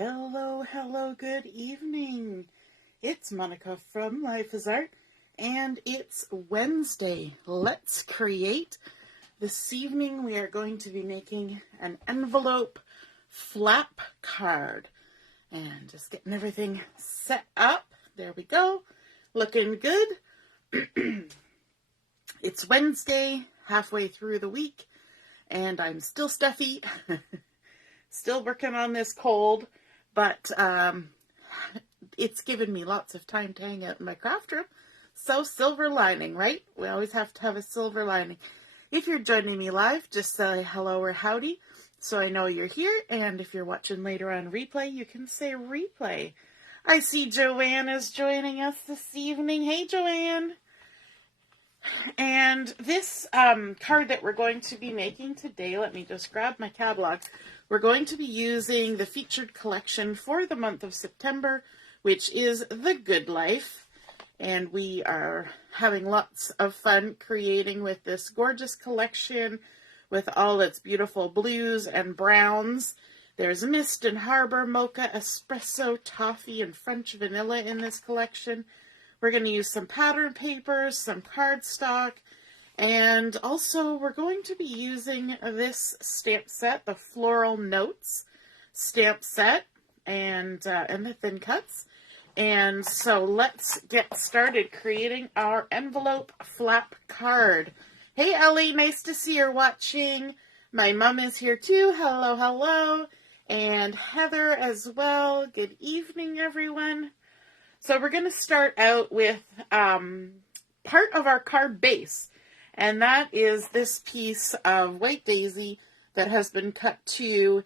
Hello, hello, good evening. It's Monica from Life is Art, and it's Wednesday. Let's create. This evening we are going to be making an envelope flap card. And just getting everything set up. There we go. Looking good. It's Wednesday, halfway through the week, and I'm still stuffy. Still working on this cold, but it's given me lots of time to hang out in my craft room. So silver lining, right? We always have to have a silver lining. If you're joining me live, just say hello or howdy so I know you're here. And if you're watching later on replay, you can say replay. I see Joanne is joining us this evening. Hey, Joanne. And this card that we're going to be making today, let me just grab my catalog. We're going to be using the featured collection for the month of September, which is The Good Life. And we are having lots of fun creating with this gorgeous collection with all its beautiful blues and browns. There's mist and harbor, mocha, espresso, toffee, and French vanilla in this collection. We're going to use some pattern papers, some cardstock, and also we're going to be using this stamp set, the Floral Notes stamp set, and the thin cuts. And so let's get started creating our envelope flap card. Hey Ellie, nice to see you're watching. My mom is here too. Hello, hello. And Heather as well. Good evening, everyone. So we're going to start out with part of our card base, and that is this piece of white daisy that has been cut to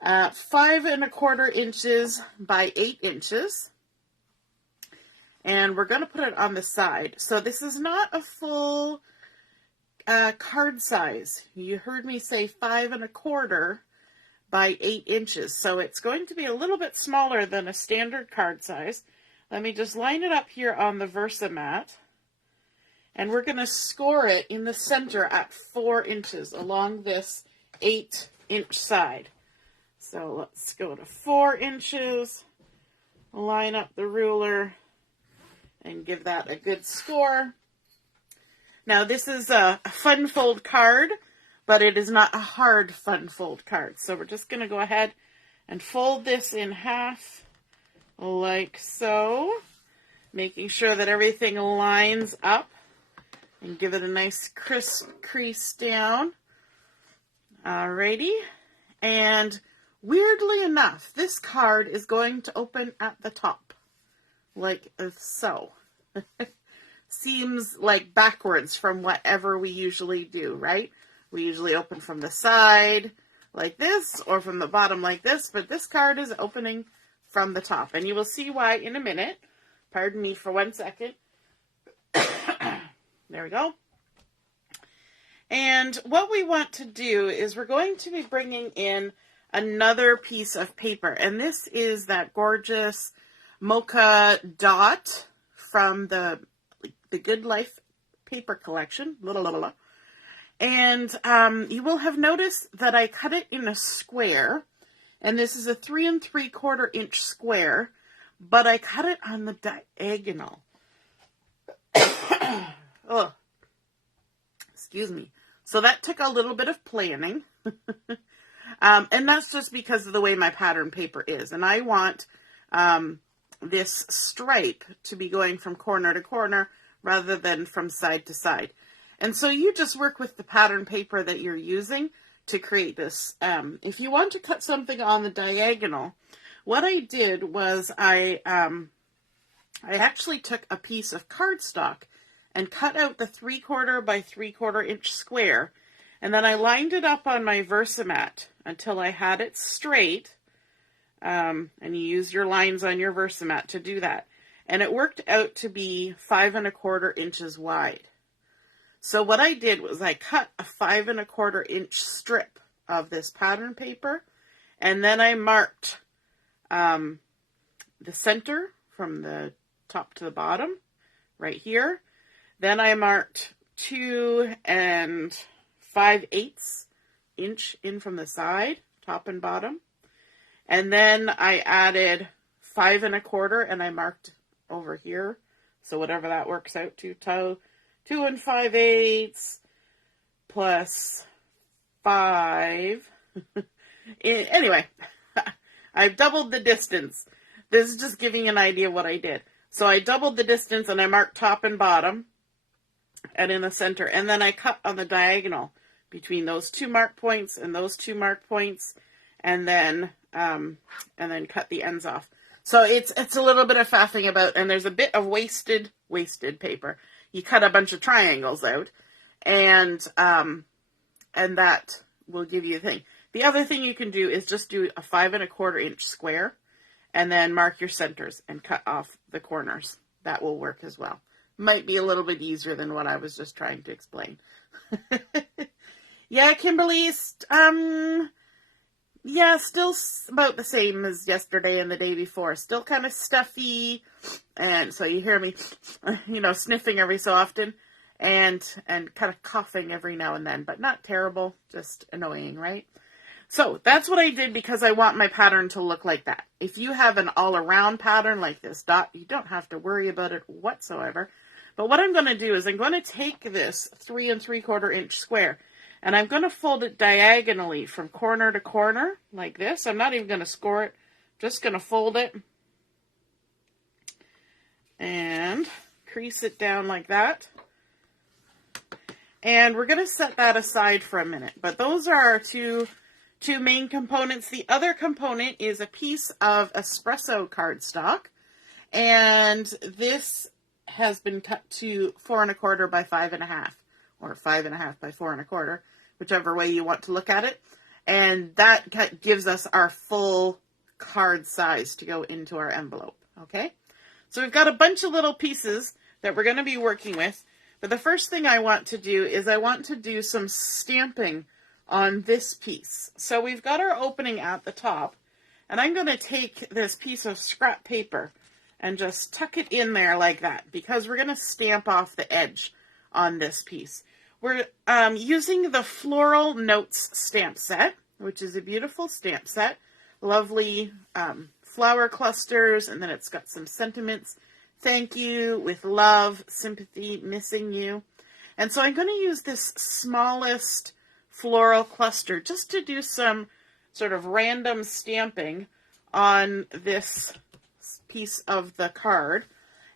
5 1/4 inches by 8 inches, and we're going to put it on the side. So this is not a full card size. You heard me say 5 1/4 by 8 inches, so it's going to be a little bit smaller than a standard card size. Let me just line it up here on the Versamat, and we're going to score it in the center at 4 inches along this 8-inch side. So let's go to 4 inches, line up the ruler, and give that a good score. Now this is a fun fold card, but it is not a hard fun fold card. So we're just going to go ahead and fold this in half. Like so, making sure that everything lines up and give it a nice crisp crease down. Alrighty, and weirdly enough, this card is going to open at the top, like so. Seems like backwards from whatever we usually do, right? We usually open from the side like this or from the bottom like this, but this card is opening from the top, and you will see why in a minute. Pardon me for 1 second. There we go. And what we want to do is we're going to be bringing in another piece of paper, and this is that gorgeous mocha dot from the Good Life paper collection. And you will have noticed that I cut it in a square. And this is a 3 3/4 inch square, but I cut it on the diagonal. Oh, excuse me. So that took a little bit of planning. And that's just because of the way my pattern paper is. And I want this stripe to be going from corner to corner rather than from side to side. And so you just work with the pattern paper that you're using to create this. If you want to cut something on the diagonal, what I did was I actually took a piece of cardstock and cut out the 3/4 by 3/4 inch square, and then I lined it up on my Versamat until I had it straight. And you use your lines on your Versamat to do that. And it worked out to be 5 1/4 inches wide. So what I did was I cut a 5 1/4 inch strip of this pattern paper, and then I marked the center from the top to the bottom right here. Then I marked 2 5/8 inch in from the side, top and bottom. And then I added 5 1/4, and I marked over here. So whatever that works out to, 2 5/8 plus 5. Anyway, I've doubled the distance. This is just giving you an idea of what I did. So I doubled the distance and I marked top and bottom and in the center. And then I cut on the diagonal between those 2 mark points and those 2 mark points, and then cut the ends off. So it's a little bit of faffing about, and there's a bit of wasted paper. You cut a bunch of triangles out, and that will give you a thing. The other thing you can do is just do a 5 1/4 inch square, and then mark your centers and cut off the corners. That will work as well. Might be a little bit easier than what I was just trying to explain. Yeah, Kimberly, yeah, still about the same as yesterday and the day before. Still kind of stuffy, and so you hear me, sniffing every so often, and kind of coughing every now and then, but not terrible, just annoying, right? So that's what I did because I want my pattern to look like that. If you have an all-around pattern like this dot, you don't have to worry about it whatsoever. But what I'm going to do is I'm going to take this 3 3/4 inch square, and I'm going to fold it diagonally from corner to corner like this. I'm not even going to score it. Just going to fold it and crease it down like that. And we're going to set that aside for a minute. But those are our two main components. The other component is a piece of Espresso cardstock. And this has been cut to 4 1/4 by 5 1/2. Or 5 1/2 by 4 1/4, whichever way you want to look at it. And that gives us our full card size to go into our envelope, okay? So we've got a bunch of little pieces that we're going to be working with. But the first thing I want to do is I want to do some stamping on this piece. So we've got our opening at the top, and I'm going to take this piece of scrap paper and just tuck it in there like that, because we're going to stamp off the edge on this piece. We're using the Floral Notes stamp set, which is a beautiful stamp set. Lovely flower clusters, and then it's got some sentiments. Thank you, with love, sympathy, missing you. And so I'm going to use this smallest floral cluster just to do some sort of random stamping on this piece of the card.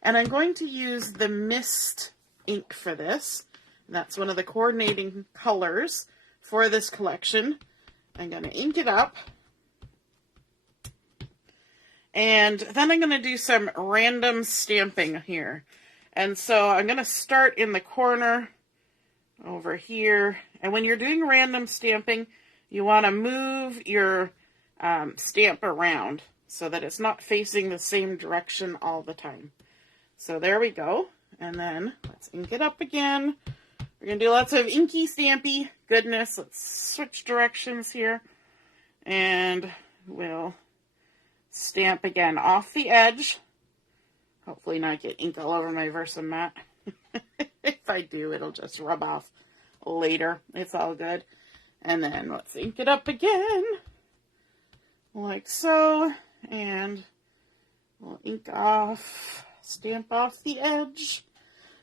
And I'm going to use the Mist ink for this. That's one of the coordinating colors for this collection. I'm going to ink it up. And then I'm going to do some random stamping here. And so I'm going to start in the corner over here. And when you're doing random stamping, you want to move your stamp around so that it's not facing the same direction all the time. So there we go. And then let's ink it up again. We're going to do lots of inky stampy goodness. Let's switch directions here. And we'll stamp again off the edge. Hopefully not get ink all over my Versamat. If I do, it'll just rub off later. It's all good. And then let's ink it up again. Like so. And we'll ink off, stamp off the edge.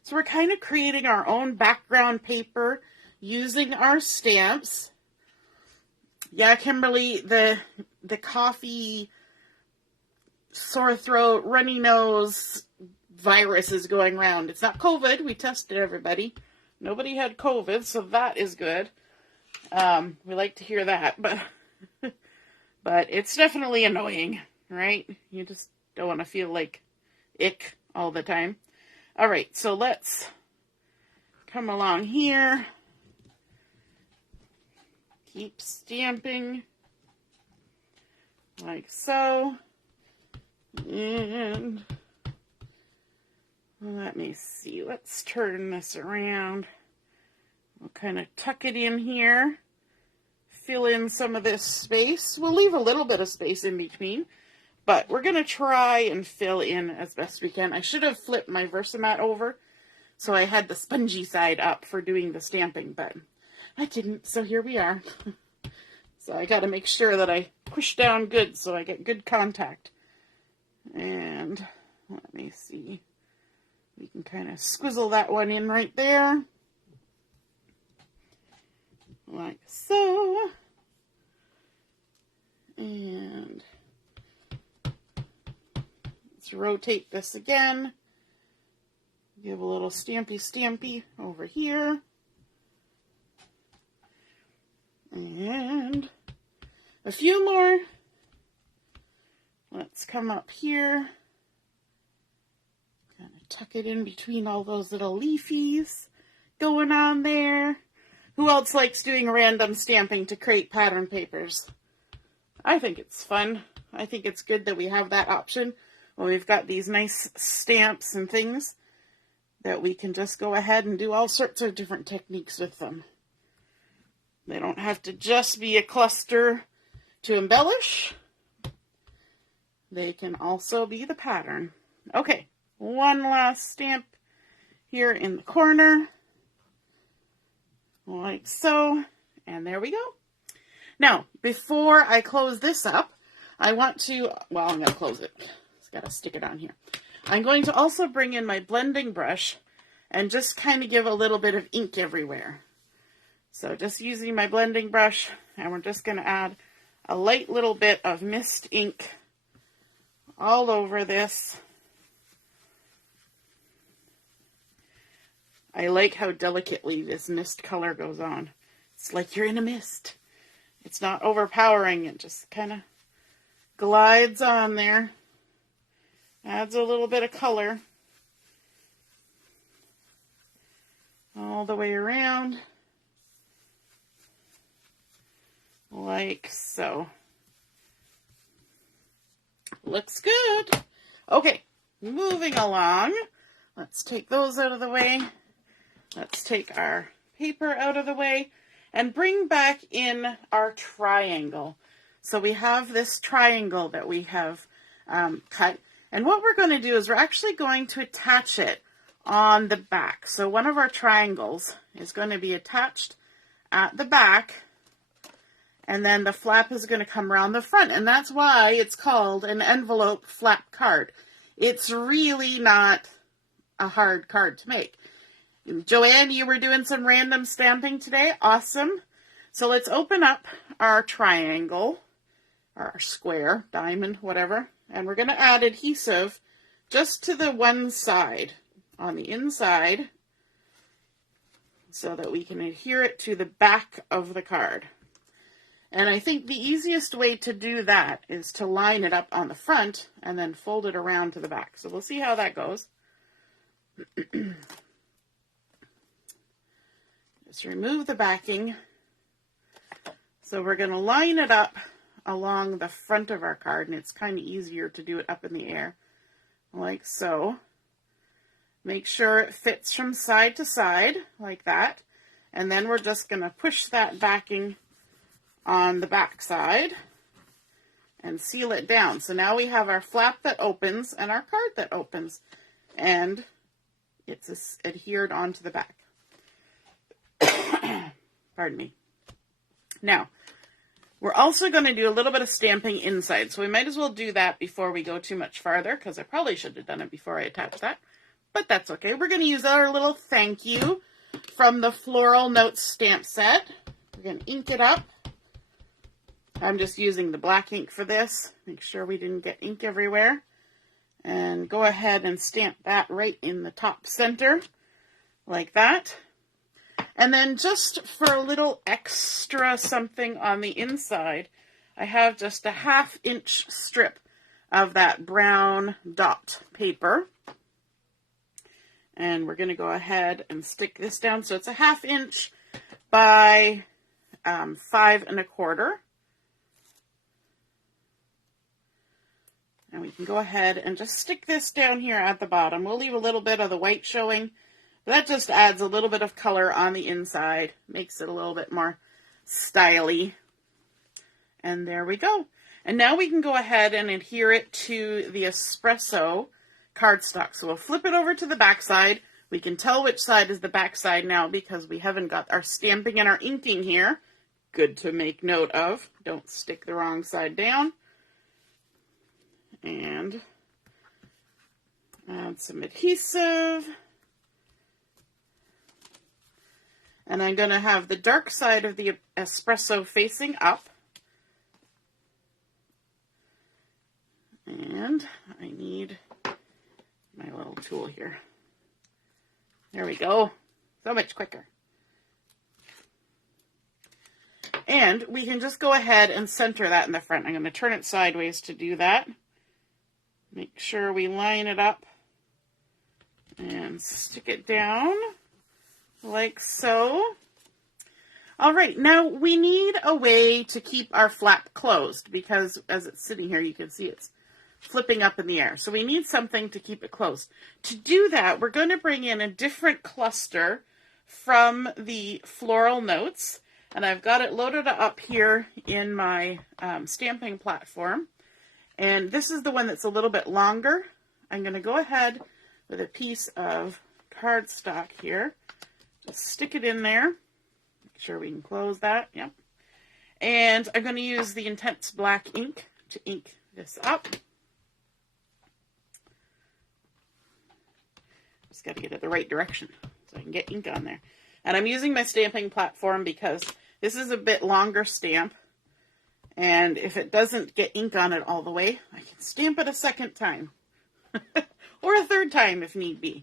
So we're kind of creating our own background paper using our stamps. Yeah, Kimberly, the coffee, sore throat, runny nose virus is going around. It's not COVID. We tested everybody. Nobody had COVID, so that is good. We like to hear that, but it's definitely annoying, right? You just don't want to feel like ick all the time. All right, so let's come along here. Keep stamping like so. And let me see, let's turn this around. We'll kind of tuck it in here, fill in some of this space. We'll leave a little bit of space in between, but we're going to try and fill in as best we can. I should have flipped my Versamat over, so I had the spongy side up for doing the stamping, but I didn't, so here we are. So I got to make sure that I push down good so I get good contact. And let me see. We can kind of squizzle that one in right there. Like so. And let's rotate this again. Give a little stampy over here. And a few more. Let's come up here. Kind of tuck it in between all those little leafies going on there. Who else likes doing random stamping to create pattern papers? I think it's fun. I think it's good that we have that option when we've got these nice stamps and things that we can just go ahead and do all sorts of different techniques with them. They don't have to just be a cluster to embellish. They can also be the pattern. Okay, one last stamp here in the corner. Like so. And there we go. Now, before I close this up, I want to, well, I'm going to close it. Just got to stick it on here. I'm going to also bring in my blending brush and just kind of give a little bit of ink everywhere. So just using my blending brush, and we're just going to add a light little bit of mist ink all over this. I like how delicately this mist color goes on. It's like you're in a mist. It's not overpowering. It just kind of glides on there. Adds a little bit of color all the way around. Like so. Looks good. Okay, moving along. Let's take those out of the way. Let's take our paper out of the way and bring back in our triangle. So we have this triangle that we have cut. And what we're going to do is we're actually going to attach it on the back. So one of our triangles is going to be attached at the back. And then the flap is going to come around the front. And that's why it's called an envelope flap card. It's really not a hard card to make. Joanne, you were doing some random stamping today. Awesome. So let's open up our triangle, or our square, diamond, whatever. And we're going to add adhesive just to the one side on the inside so that we can adhere it to the back of the card. And I think the easiest way to do that is to line it up on the front and then fold it around to the back. So we'll see how that goes. Just remove the backing. So we're going to line it up along the front of our card, and it's kind of easier to do it up in the air, like so. Make sure it fits from side to side, like that. And then we're just going to push that backing on the back side and seal it down. So now we have our flap that opens and our card that opens, and it's adhered onto the back. Pardon me. Now, we're also going to do a little bit of stamping inside, so we might as well do that before we go too much farther, because I probably should have done it before I attached that, but that's okay. We're going to use our little thank you from the Floral Notes stamp set. We're going to ink it up. I'm just using the black ink for this. Make sure we didn't get ink everywhere. And go ahead and stamp that right in the top center, like that. And then just for a little extra something on the inside, I have just a 1/2 inch strip of that brown dot paper. And we're going to go ahead and stick this down. So it's a 1/2 inch by 5 1/4. And we can go ahead and just stick this down here at the bottom. We'll leave a little bit of the white showing. That just adds a little bit of color on the inside. Makes it a little bit more stylish. And there we go. And now we can go ahead and adhere it to the Espresso cardstock. So we'll flip it over to the back side. We can tell which side is the back side now because we haven't got our stamping and our inking here. good to make note of. Don't stick the wrong side down. And add some adhesive. And I'm going to have the dark side of the espresso facing up. And I need my little tool here. There we go. So much quicker. And we can just go ahead and center that in the front. I'm going to turn it sideways to do that. Make sure we line it up and stick it down like so. All right, now we need a way to keep our flap closed because as it's sitting here, you can see it's flipping up in the air. So we need something to keep it closed. To do that, we're going to bring in a different cluster from the Floral Notes. And I've got it loaded up here in my stamping platform. And this is the one that's a little bit longer. I'm going to go ahead with a piece of cardstock here. Just stick it in there. Make sure we can close that. Yep. And I'm going to use the Intense Black ink to ink this up. Just got to get it the right direction so I can get ink on there. And I'm using my stamping platform because this is a bit longer stamp. And if it doesn't get ink on it all the way, I can stamp it a second time. Or a third time if need be.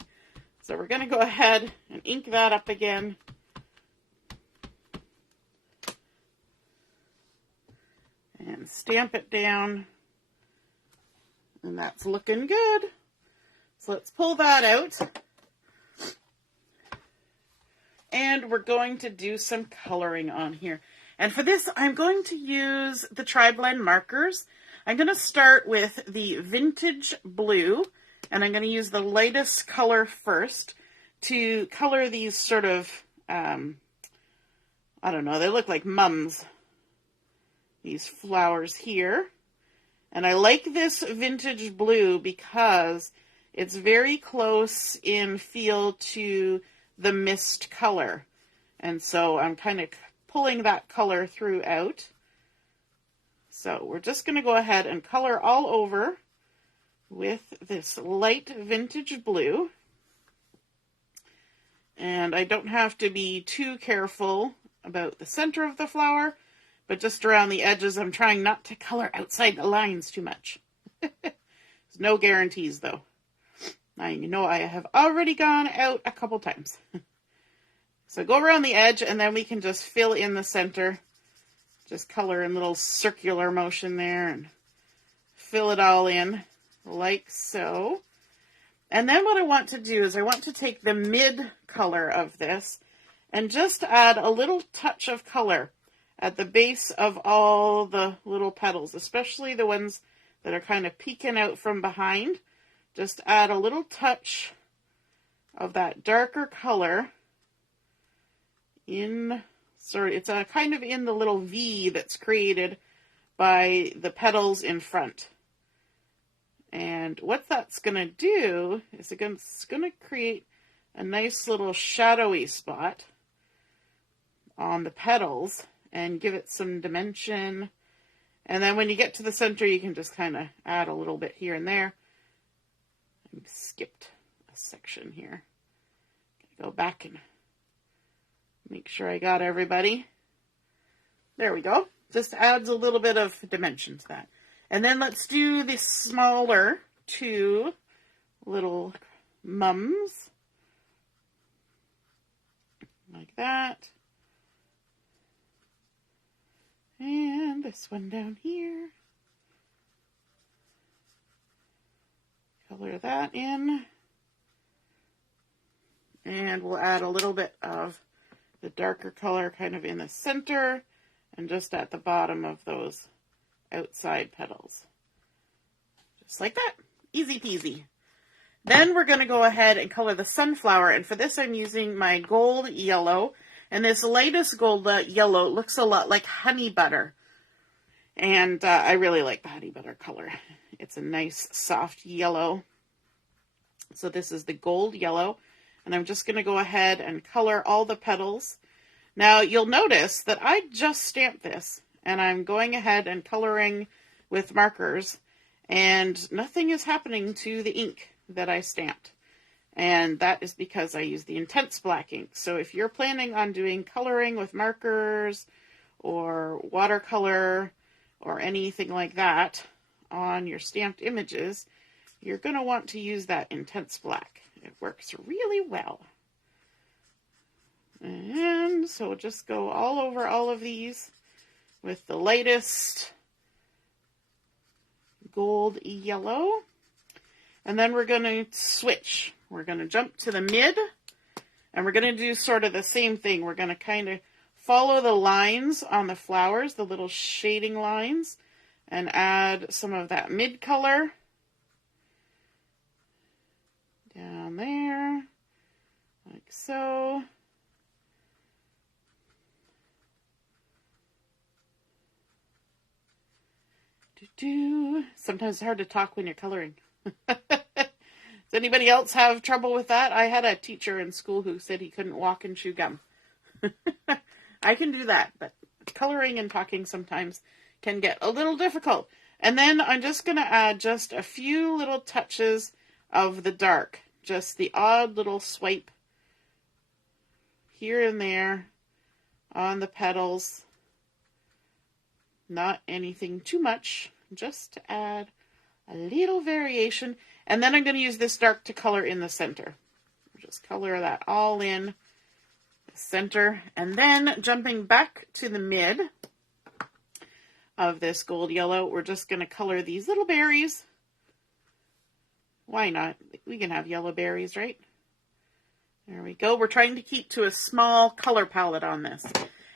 So we're going to go ahead and ink that up again. And stamp it down. And that's looking good. So let's pull that out. And we're going to do some coloring on here. And for this, I'm going to use the Tri-Blend markers. I'm going to start with the Vintage Blue, and I'm going to use the lightest color first to color these sort of, I don't know, they look like mums, these flowers here. And I like this Vintage Blue because it's very close in feel to the mist color. And so I'm kind of pulling that color throughout. So we're just going to go ahead and color all over with this light Vintage Blue. And I don't have to be too careful about the center of the flower, but just around the edges. I'm trying not to color outside the lines too much. There's no guarantees though. Now you know I have already gone out a couple times. So go around the edge and then we can just fill in the center. Just color in little circular motion there and fill it all in like so. And then what I want to do is I want to take the mid color of this and just add a little touch of color at the base of all the little petals, especially the ones that are kind of peeking out from behind. Just add a little touch of that darker color in, sorry, it's kind of in the little V that's created by the petals in front. And what that's going to do is it's going to create a nice little shadowy spot on the petals and give it some dimension. And then when you get to the center, you can just kind of add a little bit here and there. I skipped a section here. Go back and make sure I got everybody. There we go. Just adds a little bit of dimension to that. And then let's do the smaller two little mums. Like that. And this one down here. Color that in. And we'll add a little bit of the darker color kind of in the center and just at the bottom of those outside petals. Just like that. Easy peasy. Then we're going to go ahead and color the sunflower. And for this, I'm using my gold yellow. And this lightest gold yellow looks a lot like honey butter. And I really like the honey butter color. It's a nice soft yellow. So this is the gold yellow. And I'm just going to go ahead and color all the petals Now you'll notice that I just stamped this and I'm going ahead and coloring with markers and nothing is happening to the ink that I stamped. And that is because I use the intense black ink. So if you're planning on doing coloring with markers or watercolor or anything like that on your stamped images, you're going to want to use that intense black. It works really well. And so we'll just go all over all of these with the lightest gold yellow. And then we're going to switch. We're going to jump to the mid, and we're going to do sort of the same thing. We're going to kind of follow the lines on the flowers, the little shading lines, and add some of that mid color down there, like so. Sometimes it's hard to talk when you're coloring. Does anybody else have trouble with that? I had a teacher in school who said he couldn't walk and chew gum. I can do that, but coloring and talking sometimes can get a little difficult. And then I'm just going to add just a few little touches of the dark, just the odd little swipe here and there on the petals. Not anything too much, just to add a little variation. And then I'm going to use this dark to color in the center. Just color that all in the center. And then jumping back to the mid of this gold yellow, we're just going to color these little berries. Why not? We can have yellow berries, right? There we go. We're trying to keep to a small color palette on this.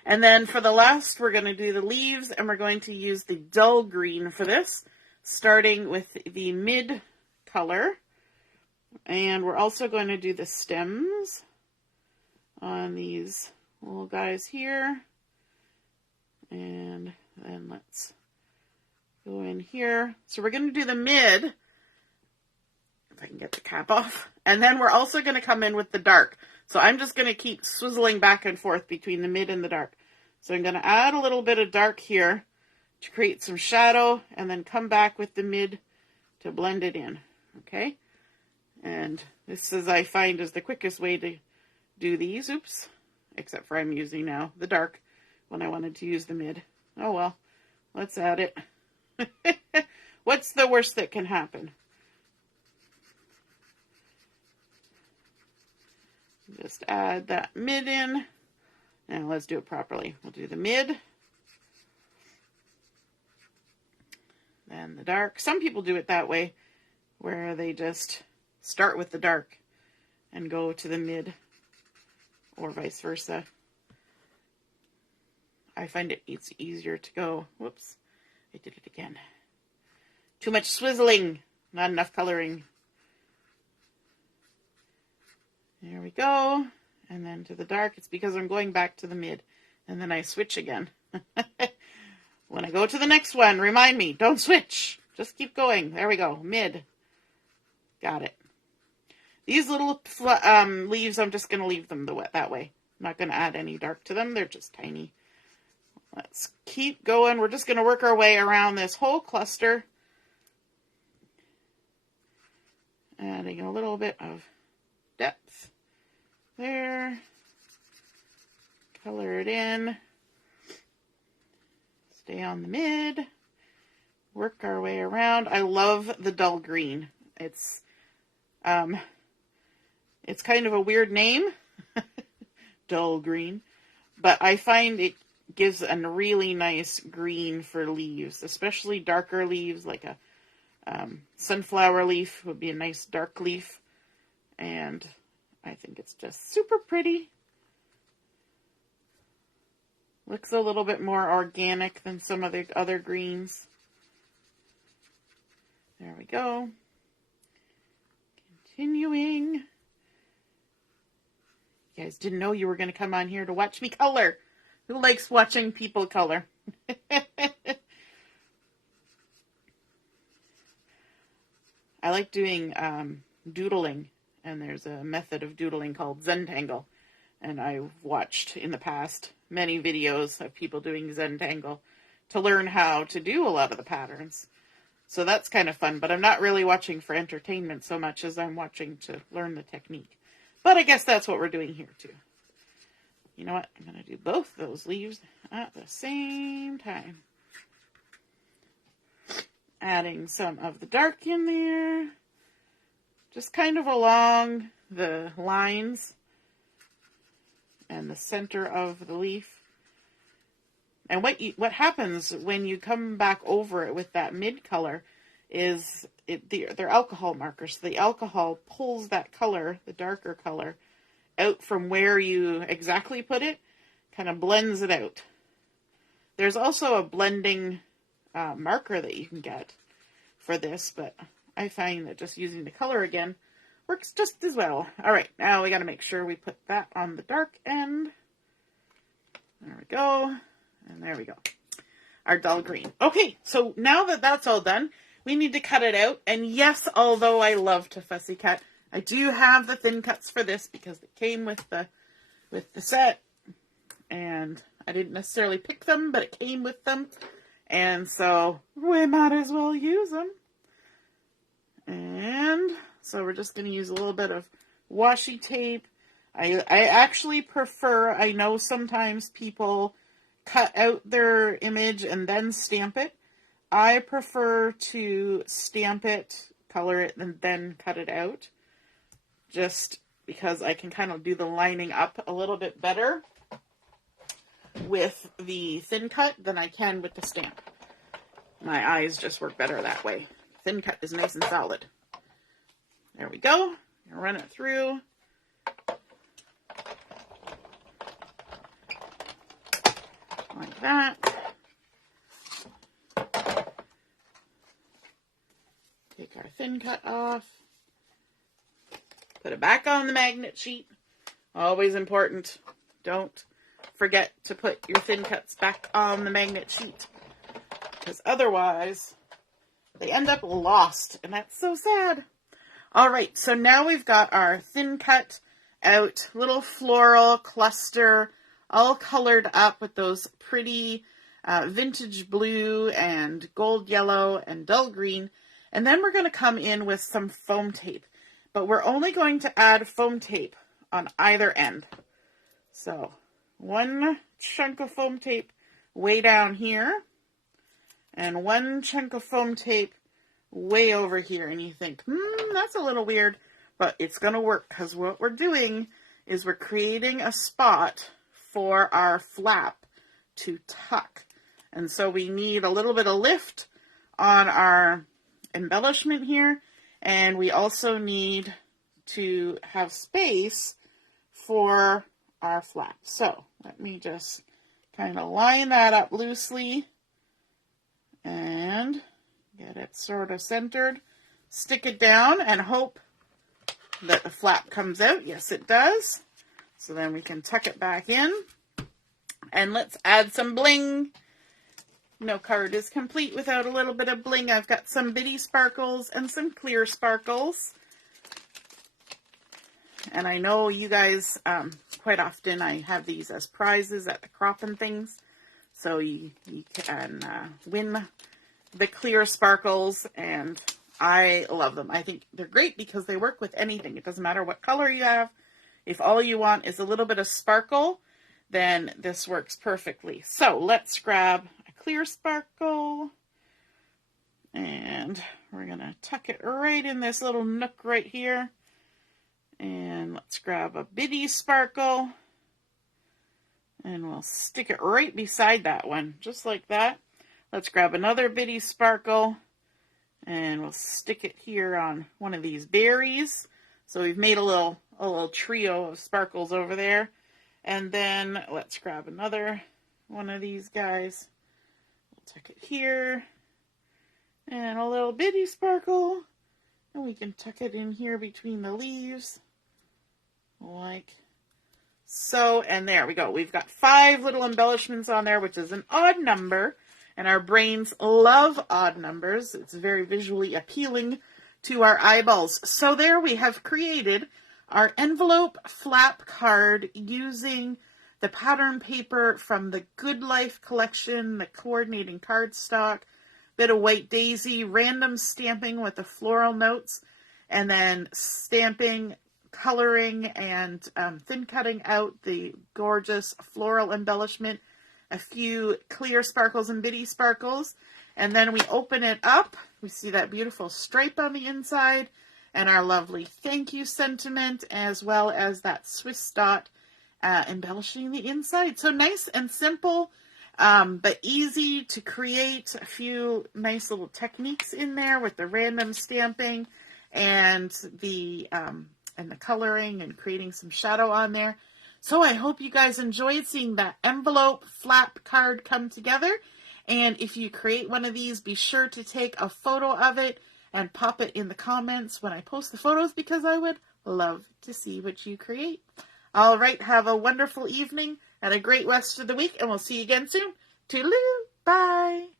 And then for the last, we're going to do the leaves, and we're going to use the dull green for this, starting with the mid color. And we're also going to do the stems on these little guys here. And then let's go in here. So we're going to do the mid, if I can get the cap off. And then we're also going to come in with the dark. So I'm just going to keep swizzling back and forth between the mid and the dark. So I'm going to add a little bit of dark here to create some shadow, and then come back with the mid to blend it in. Okay? And this is, I find, is the quickest way to do these. Oops. Except for I'm using now the dark when I wanted to use the mid. Oh well. Let's add it. What's the worst that can happen? Just add that mid in. Now let's do it properly. We'll do the mid. Then the dark. Some people do it that way, where they just start with the dark and go to the mid, or vice versa. I find it's easier to go. Whoops, I did it again. Too much swizzling, not enough coloring. There we go. And then to the dark, it's because I'm going back to the mid. And then I switch again. When I go to the next one, remind me, don't switch. Just keep going. There we go. Mid. Got it. These little leaves, I'm just going to leave them that way. I'm not going to add any dark to them. They're just tiny. Let's keep going. We're just going to work our way around this whole cluster. Adding a little bit of depth there. Color it in. Stay on the mid. Work our way around. I love the dull green. It's kind of a weird name, dull green, but I find it gives a really nice green for leaves, especially darker leaves, like a sunflower leaf would be a nice dark leaf, and I think it's just super pretty. Looks a little bit more organic than some of the other greens. There we go. Continuing. You guys didn't know you were going to come on here to watch me color. Who likes watching people color? I like doing doodling, and there's a method of doodling called Zentangle. And I've watched in the past many videos of people doing Zentangle to learn how to do a lot of the patterns. So that's kind of fun, but I'm not really watching for entertainment so much as I'm watching to learn the technique. But I guess that's what we're doing here too. You know what? I'm going to do both those leaves at the same time. Adding some of the dark in there. Just kind of along the lines and the center of the leaf. And what happens when you come back over it with that mid color is they're alcohol markers. So the alcohol pulls that color, the darker color, out from where you exactly put it, kind of blends it out. There's also a blending marker that you can get for this, but I find that just using the color again works just as well. All right, now we got to make sure we put that on the dark end. There we go. And there we go. Our dull green. Okay, so now that that's all done, we need to cut it out. And yes, although I love to fussy cut, I do have the thin cuts for this because it came with the set. And I didn't necessarily pick them, but it came with them. And so we might as well use them. And so we're just going to use a little bit of washi tape. I actually prefer, I know sometimes people cut out their image and then stamp it. I prefer to stamp it, color it, and then cut it out. Just because I can kind of do the lining up a little bit better with the thin cut than I can with the stamp. My eyes just work better that way. Thin cut is nice and solid. There we go. Run it through. Like that. Take our thin cut off. Put it back on the magnet sheet. Always important. Don't forget to put your thin cuts back on the magnet sheet, because otherwise they end up lost, and that's so sad. All right, so now we've got our thin cut out little floral cluster all colored up with those pretty vintage blue and gold yellow and dull green. And then we're going to come in with some foam tape, but we're only going to add foam tape on either end. So one chunk of foam tape way down here and one chunk of foam tape way over here. And you think, that's a little weird, but it's going to work because what we're doing is we're creating a spot for our flap to tuck. And so we need a little bit of lift on our embellishment here. And we also need to have space for our flap. So let me just kind of line that up loosely and get it sort of centered. Stick it down and hope that the flap comes out. Yes, it does. So then we can tuck it back in. And let's add some bling. No card is complete without a little bit of bling. I've got some bitty sparkles and some clear sparkles. And I know you guys, quite often I have these as prizes at the crop and things. So you can win the clear sparkles, and I love them. I think they're great because they work with anything. It doesn't matter what color you have. If all you want is a little bit of sparkle, then this works perfectly. So let's grab a clear sparkle, and we're going to tuck it right in this little nook right here. And let's grab a bitty sparkle, and we'll stick it right beside that one, just like that. Let's grab another bitty sparkle, and we'll stick it here on one of these berries. So we've made a little trio of sparkles over there. And then let's grab another one of these guys. We'll tuck it here, and a little bitty sparkle, and we can tuck it in here between the leaves, like so. And there we go. We've got 5 little embellishments on there, which is an odd number. And our brains love odd numbers. It's very visually appealing to our eyeballs. So there we have created our envelope flap card using the pattern paper from the Good Life collection, the coordinating cardstock, bit of white daisy, random stamping with the floral notes, and then stamping, coloring, and thin cutting out the gorgeous floral embellishment, a few clear sparkles and bitty sparkles, and then we open it up. We see that beautiful stripe on the inside and our lovely thank you sentiment, as well as that Swiss dot embellishing the inside. So nice and simple, but easy to create. A few nice little techniques in there with the random stamping and the coloring and creating some shadow on there. So I hope you guys enjoyed seeing that envelope flap card come together. And if you create one of these, be sure to take a photo of it and pop it in the comments when I post the photos, because I would love to see what you create. All right, have a wonderful evening and a great rest of the week, and we'll see you again soon. Toodaloo, bye.